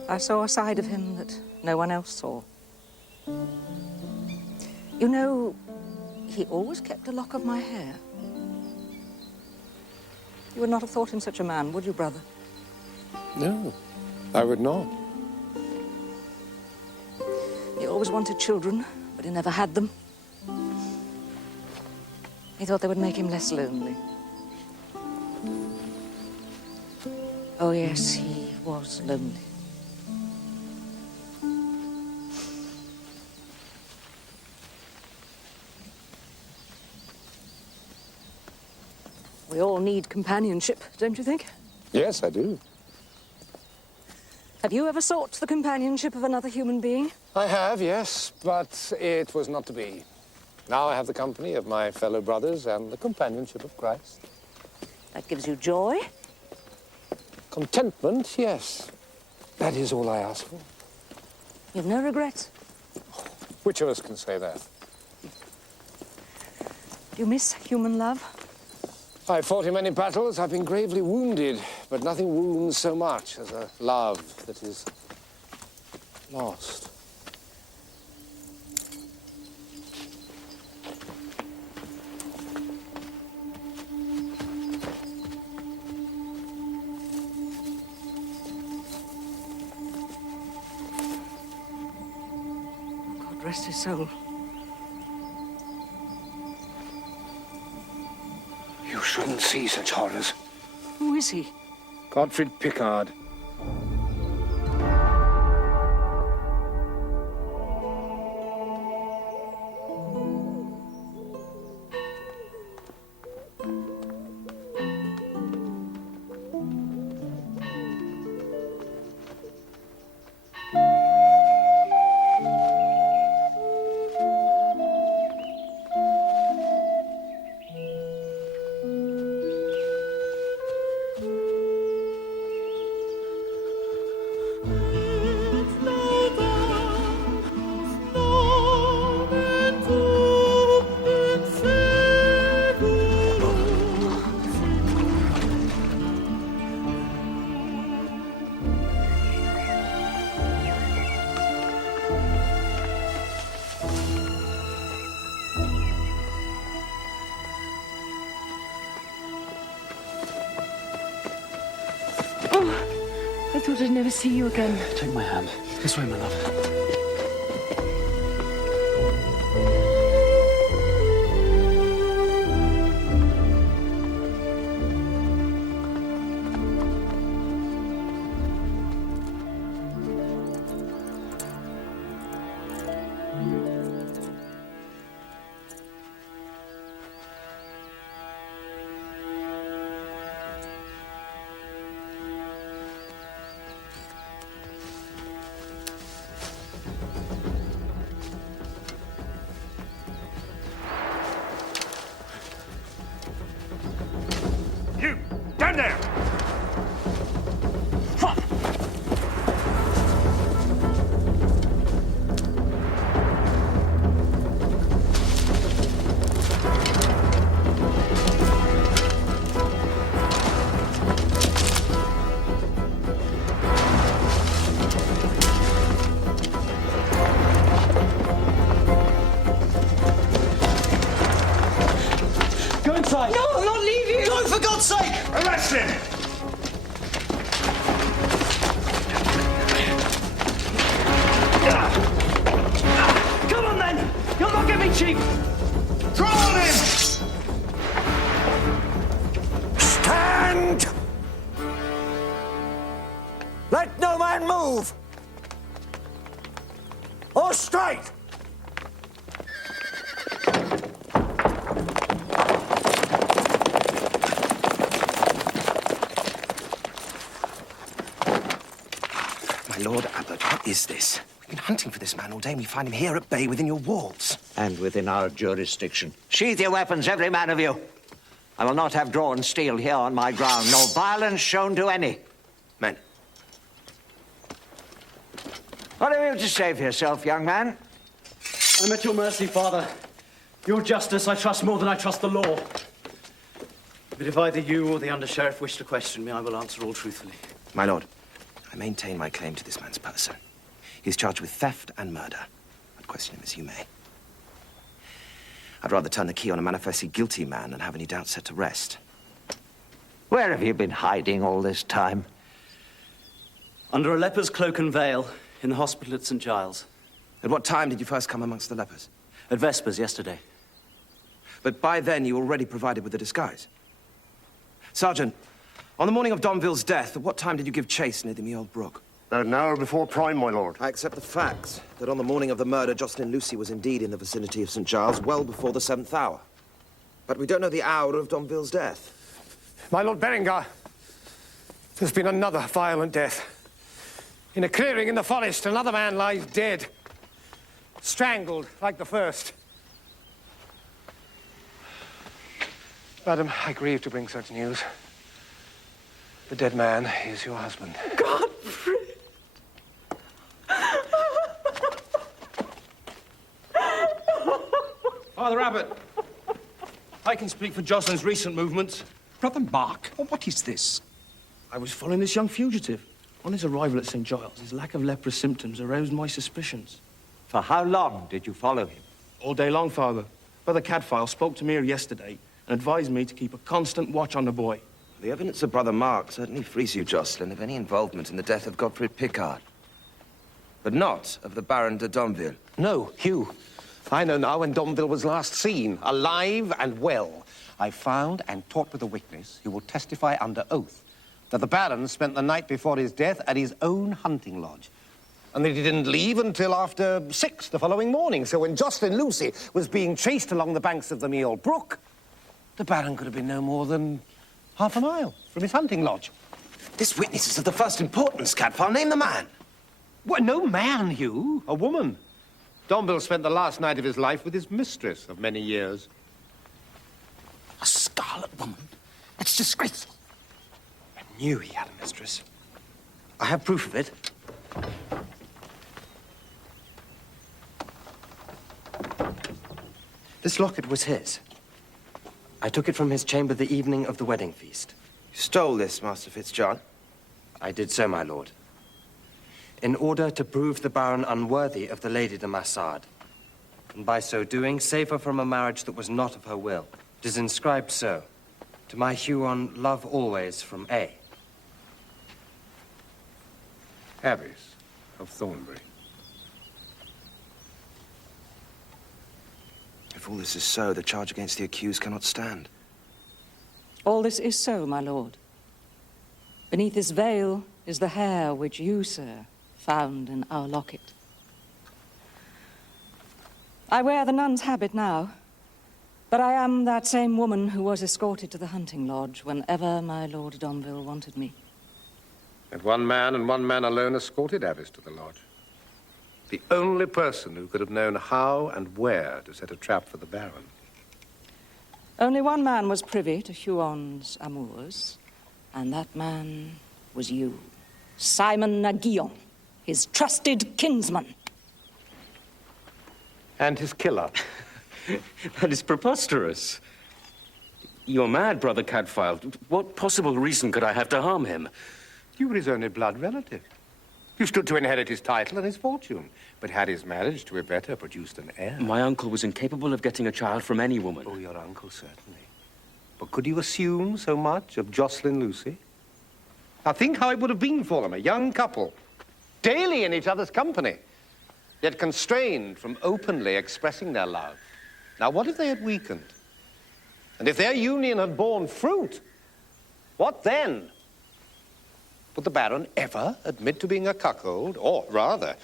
I saw a side of him that no one else saw. You know, he always kept a lock of my hair. You would not have thought him such a man, would you, brother? No, I would not. He always wanted children, but he never had them. He thought they would make him less lonely. Oh, yes, he was lonely. We all need companionship, don't you think? Yes, I do. Have you ever sought the companionship of another human being? I have, yes, but it was not to be. Now I have the company of my fellow brothers and the companionship of Christ. That gives you joy? Contentment, yes. That is all I ask for. You've no regrets? Which of us can say that? Do you miss human love? I've fought in many battles, I've been gravely wounded, but nothing wounds so much as a love that is lost. God rest his soul. You shouldn't see such horrors. Who is he? Godfrey Picard. I thought I'd never see you again. Take my hand. This way, my love. You! Down there! What? I'll not leave you! Go, for God's sake! Arrest him! Come on, then! You'll not get me cheap! Draw on him! Stand! Let no man move! Or straight! My Lord Abbot, what is this? We've been hunting for this man all day, and we find him here at bay within your walls. And within our jurisdiction. Sheathe your weapons, every man of you. I will not have drawn steel here on my ground, nor violence shown to any. Men. What have you to say for yourself, young man? I'm at your mercy, Father. Your justice I trust more than I trust the law. But if either you or the under-sheriff wish to question me, I will answer all truthfully. My lord, I maintain my claim to this man's person. He's charged with theft and murder. But question him as you may. I'd rather turn the key on a manifestly guilty man than have any doubt set to rest. Where have you been hiding all this time? Under a leper's cloak and veil in the hospital at St. Giles. At what time did you first come amongst the lepers? At Vespers yesterday. But by then you were already provided with a disguise. Sergeant, on the morning of Domville's death, at what time did you give chase near the Meold Brook? An hour before prime, my lord. I accept the facts that on the morning of the murder, Jocelyn Lucy was indeed in the vicinity of St. Giles well before the 7th hour. But we don't know the hour of Domville's death. My lord Berengar, there's been another violent death. In a clearing in the forest, another man lies dead. Strangled like the first. Madam, I grieve to bring such news. The dead man is your husband. Godfrey! Father Abbot, I can speak for Jocelyn's recent movements. Brother Mark, what is this? I was following this young fugitive. On his arrival at St. Giles, his lack of leprous symptoms aroused my suspicions. For how long did you follow him? All day long, Father. Brother Cadfael spoke to me here yesterday and advised me to keep a constant watch on the boy. The evidence of Brother Mark certainly frees you, Jocelyn, of any involvement in the death of Godfrey Picard. But not of the Baron de Domville. No, Hugh. I know now when Domville was last seen, alive and well. I found and talked with a witness who will testify under oath that the Baron spent the night before his death at his own hunting lodge. And that he didn't leave until after 6 the following morning. So when Jocelyn Lucy was being chased along the banks of the Meold Brook, the Baron could have been no more than half a mile from his hunting lodge. This witness is of the first importance, Cadfael. Name the man. What, no man, Hugh. A woman. Domville spent the last night of his life with his mistress of many years. A scarlet woman? That's disgraceful. I knew he had a mistress. I have proof of it. This locket was his. I took it from his chamber the evening of the wedding feast. You stole this, Master Fitzjohn? I did so, my lord. In order to prove the Baron unworthy of the Lady de Massard, and by so doing, save her from a marriage that was not of her will. It is inscribed so. To my Huon, love always from A. Abbess of Thornbury. If all this is so, the charge against the accused cannot stand. All this is so, my lord. Beneath this veil is the hair which you, sir, found in our locket. I wear the nun's habit now, but I am that same woman who was escorted to the hunting lodge whenever my Lord Domville wanted me. And one man and one man alone escorted Abbess to the lodge. The only person who could have known how and where to set a trap for the Baron. Only one man was privy to Huon's amours, and that man was you, Simon Naguillon, his trusted kinsman. And his killer. That is preposterous. You're mad, Brother Cadfael. What possible reason could I have to harm him? You were his only blood relative. You stood to inherit his title and his fortune, but had his marriage to Yvette produced an heir. My uncle was incapable of getting a child from any woman. Oh, your uncle, certainly. But could you assume so much of Jocelyn Lucy? Now think how it would have been for them, a young couple, daily in each other's company, yet constrained from openly expressing their love. Now what if they had weakened? And if their union had borne fruit, what then? Would the Baron ever admit to being a cuckold? Or rather,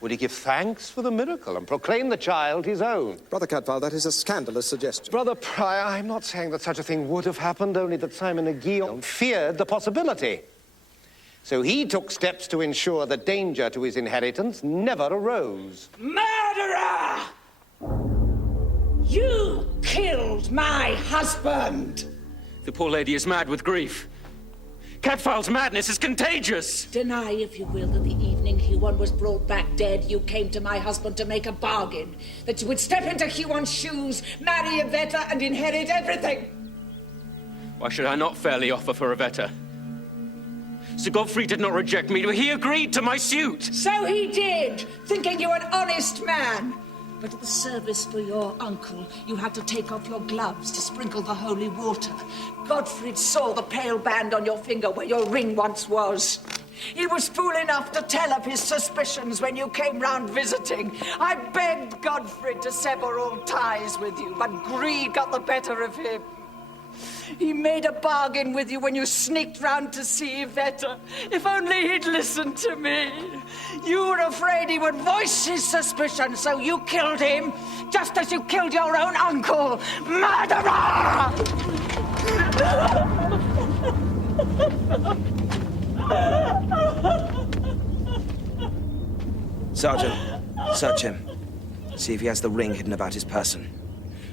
would he give thanks for the miracle and proclaim the child his own? Brother Cadfael, that is a scandalous suggestion. Brother Prior, I'm not saying that such a thing would have happened, only that Simon de Guillaume feared the possibility. So he took steps to ensure that danger to his inheritance never arose. Murderer! You killed my husband! The poor lady is mad with grief. Cadfael's madness is contagious. Deny, if you will, that the evening Huon was brought back dead, you came to my husband to make a bargain. That you would step into Huon's shoes, marry Yvetta, and inherit everything. Why should I not fairly offer for Yvetta? Sir Godfrey did not reject me. He agreed to my suit. So he did, thinking you an honest man. But at the service for your uncle, you had to take off your gloves to sprinkle the holy water. Godfrey saw the pale band on your finger where your ring once was. He was fool enough to tell of his suspicions when you came round visiting. I begged Godfrey to sever all ties with you, but greed got the better of him. He made a bargain with you when you sneaked round to see Yvetta. If only he'd listened to me. You were afraid he would voice his suspicion, so you killed him, just as you killed your own uncle. Murderer! Sergeant, search him. See if he has the ring hidden about his person.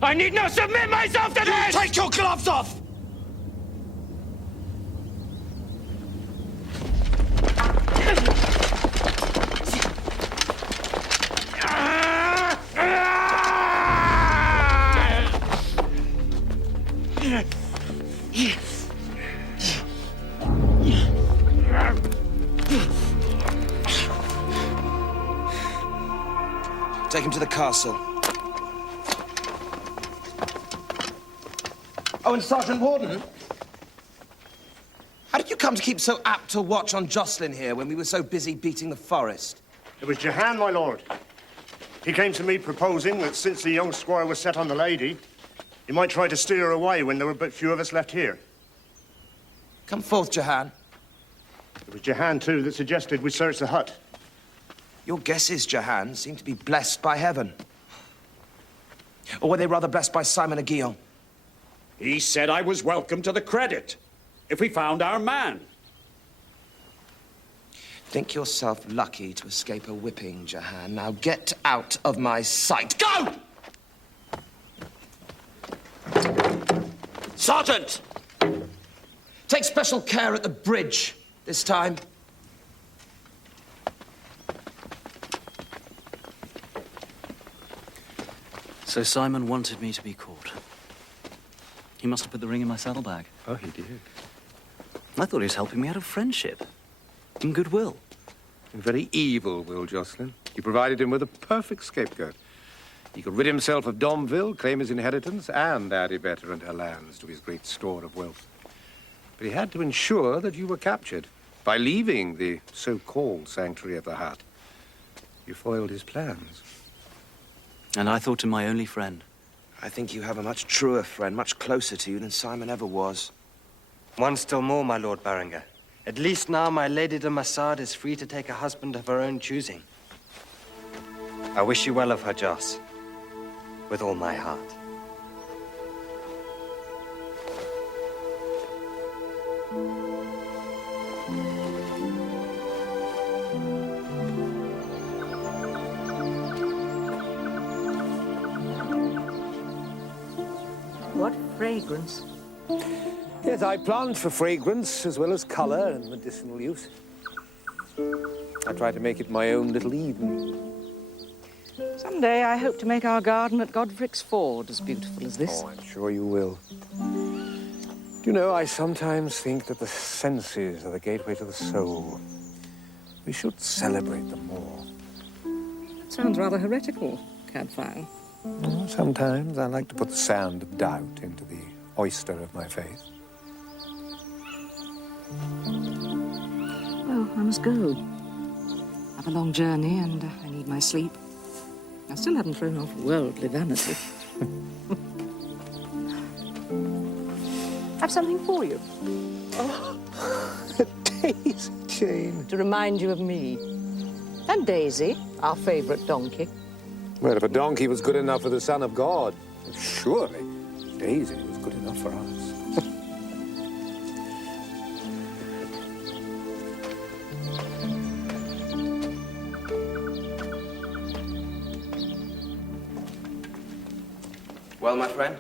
I need not submit myself to this! Take your gloves off! Take him to the castle. Oh, and Sergeant Warden, how did you come to keep so apt a watch on Jocelyn here when we were so busy beating the forest? It was Jehan, my lord. He came to me proposing that since the young squire was set on the lady, he might try to steer her away when there were but few of us left here. Come forth, Jehan. It was Jehan, too, that suggested we search the hut. Your guesses, Jehan, seem to be blessed by heaven. Or were they rather blessed by Simon de Guillaume? He said I was welcome to the credit if we found our man. Think yourself lucky to escape a whipping, Jehan. Now get out of my sight. Go! Sergeant! Take special care at the bridge this time. So Simon wanted me to be caught. He must have put the ring in my saddlebag. Oh, he did. I thought he was helping me out of friendship and goodwill. In very evil will, Jocelyn. You provided him with a perfect scapegoat. He could rid himself of Domville, claim his inheritance, and add Yvetta and her lands to his great store of wealth. But he had to ensure that you were captured. By leaving the so-called sanctuary of the hut, you foiled his plans. And I thought him my only friend. I think you have a much truer friend, much closer to you than Simon ever was. One still more, my Lord Berenger. At least now my Lady de Massard is free to take a husband of her own choosing. I wish you well of her, Joss, with all my heart. What fragrance. Yes, I plant for fragrance as well as color and medicinal use. I try to make it my own little Eden. Someday I hope to make our garden at Godfrey's Ford as beautiful as this. Oh, I'm sure you will. Do you know, I sometimes think that the senses are the gateway to the soul. We should celebrate them more. Sounds rather heretical, Cadfael. Sometimes I like to put the sound of doubt into the oyster of my faith. Well, I must go. I have a long journey and I need my sleep. I still haven't thrown off worldly vanity. I've something for you. Oh, a daisy chain. To remind you of me. And Daisy, our favourite donkey. Well, if a donkey was good enough for the Son of God, surely Daisy was good enough for us. Well, my friend,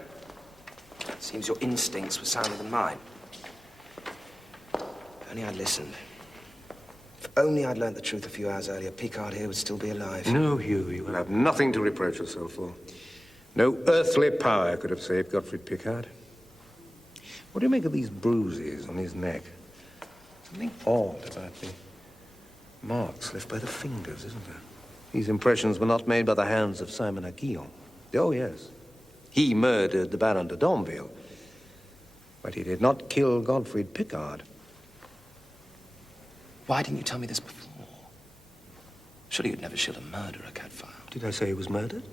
seems your instincts were sounder than mine. If only I'd listened. If only I'd learnt the truth a few hours earlier, Picard here would still be alive. No, Hugh, you will have nothing to reproach yourself for. No earthly power could have saved Godfrey Picard. What do you make of these bruises on his neck? Something odd about the marks left by the fingers, isn't there? These impressions were not made by the hands of Simon Aguillon. Oh, yes. He murdered the Baron de Domville, but he did not kill Godfrey Picard. Why didn't you tell me this before? Surely you'd never shield a murderer, Cadfael. Did I say he was murdered?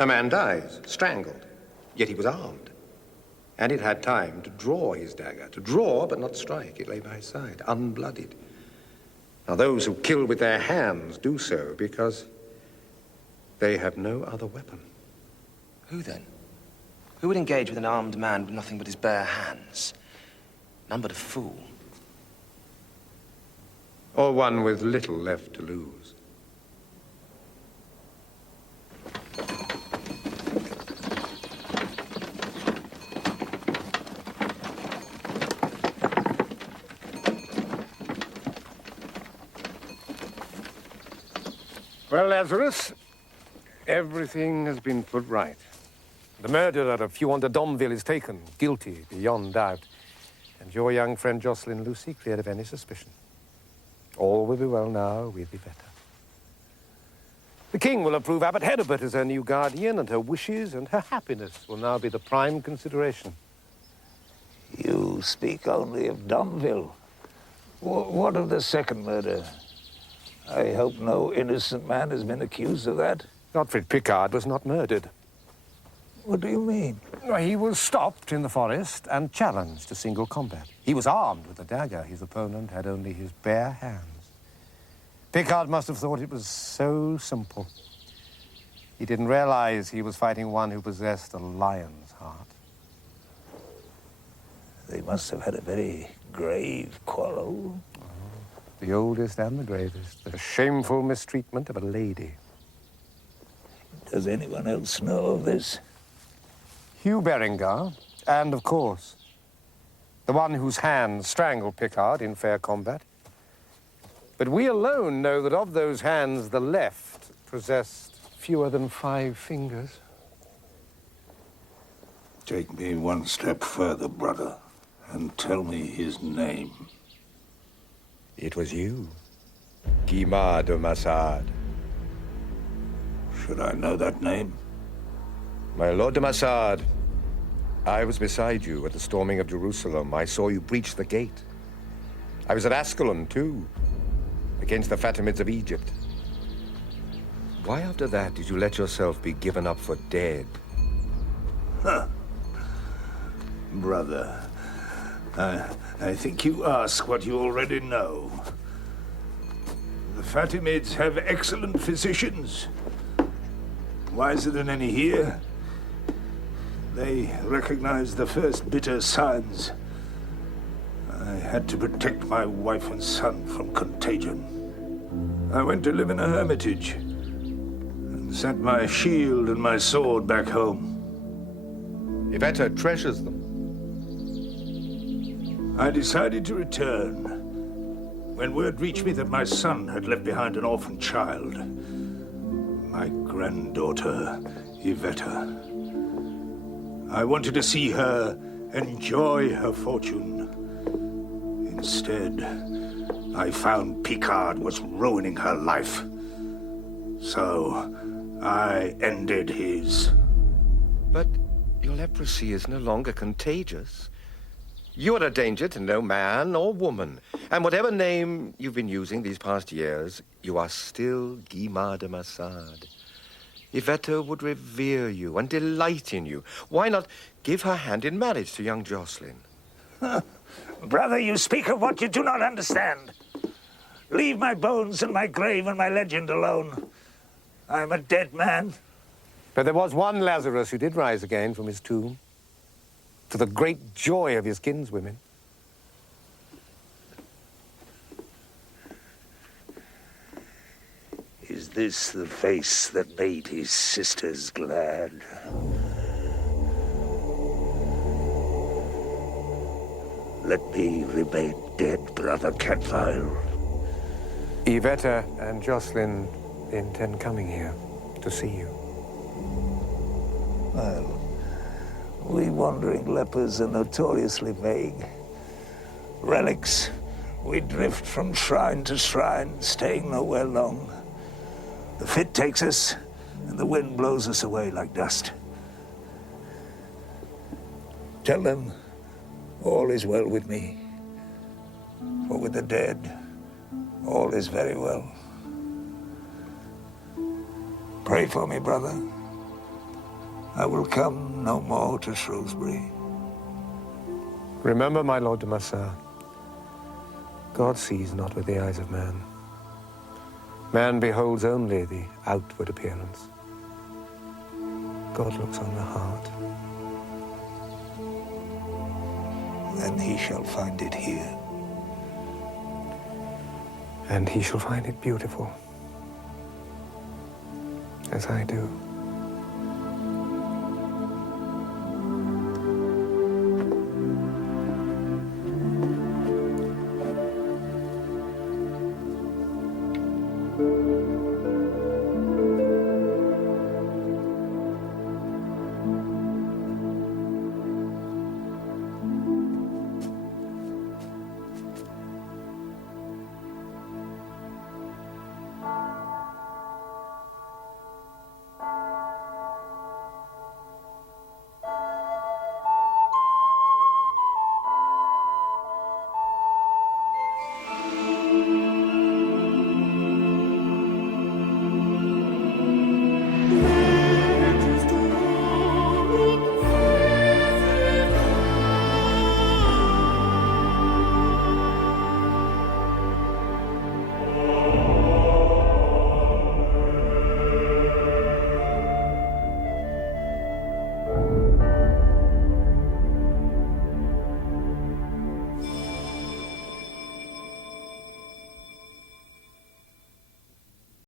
A man dies, strangled, yet he was armed. And he'd had time to draw his dagger. To draw, but not strike. It lay by his side, unblooded. Now, those who kill with their hands do so because they have no other weapon. Who then? Who would engage with an armed man with nothing but his bare hands? None but a fool. Or one with little left to lose. Well, Lazarus, everything has been put right. The murderer of Huon de Domville is taken, guilty beyond doubt, and your young friend Jocelyn Lucy cleared of any suspicion. All will be well now, we'll be better. The king will approve Abbot Heribert as her new guardian, and her wishes and her happiness will now be the prime consideration. You speak only of Domville. What of the second murder? I hope no innocent man has been accused of that. Godfrey Picard was not murdered. What do you mean? He was stopped in the forest and challenged to single combat. He was armed with a dagger. His opponent had only his bare hands. Picard must have thought it was so simple. He didn't realize he was fighting one who possessed a lion's heart. They must have had a very grave quarrel. The oldest and the gravest. The shameful mistreatment of a lady. Does anyone else know of this? Hugh Berengar, and, of course, the one whose hands strangled Picard in fair combat. But we alone know that of those hands, the left possessed fewer than 5 fingers. Take me one step further, brother, and tell me his name. It was you, Guimard de Massard. Should I know that name? My Lord de Massard, I was beside you at the storming of Jerusalem. I saw you breach the gate. I was at Ascalon, too, against the Fatimids of Egypt. Why, after that, did you let yourself be given up for dead? Huh. Brother, I think you ask what you already know. The Fatimids have excellent physicians. Wiser than any here. They recognized the first bitter signs. I had to protect my wife and son from contagion. I went to live in a hermitage and sent my shield and my sword back home. Yvetta treasures them. I decided to return when word reached me that my son had left behind an orphan child. My granddaughter, Yvetta. I wanted to see her enjoy her fortune. Instead, I found Picard was ruining her life. So, I ended his. But Your leprosy is no longer contagious. You are a danger to no man or woman. And whatever name you've been using these past years, you are still Guimard de Massard. Yvette would revere you and delight in you. Why not give her hand in marriage to young Jocelyn? Brother, you speak of what you do not understand. Leave my bones and my grave and my legend alone. I am a dead man. But there was one Lazarus who did rise again from his tomb, to the great joy of his kinswomen. Is this the face that made his sisters glad? Let me remain dead, Brother Cadfael. Yvette and Jocelyn intend coming here to see you. Well, we wandering lepers are notoriously vague. Relics, we drift from shrine to shrine, staying nowhere long. The fit takes us, and the wind blows us away like dust. Tell them all is well with me, for with the dead, all is very well. Pray for me, brother. I will come no more to Shrewsbury. Remember, my Lord de Massard, God sees not with the eyes of man. Man beholds only the outward appearance. God looks on the heart. Then he shall find it here. And he shall find it beautiful, as I do.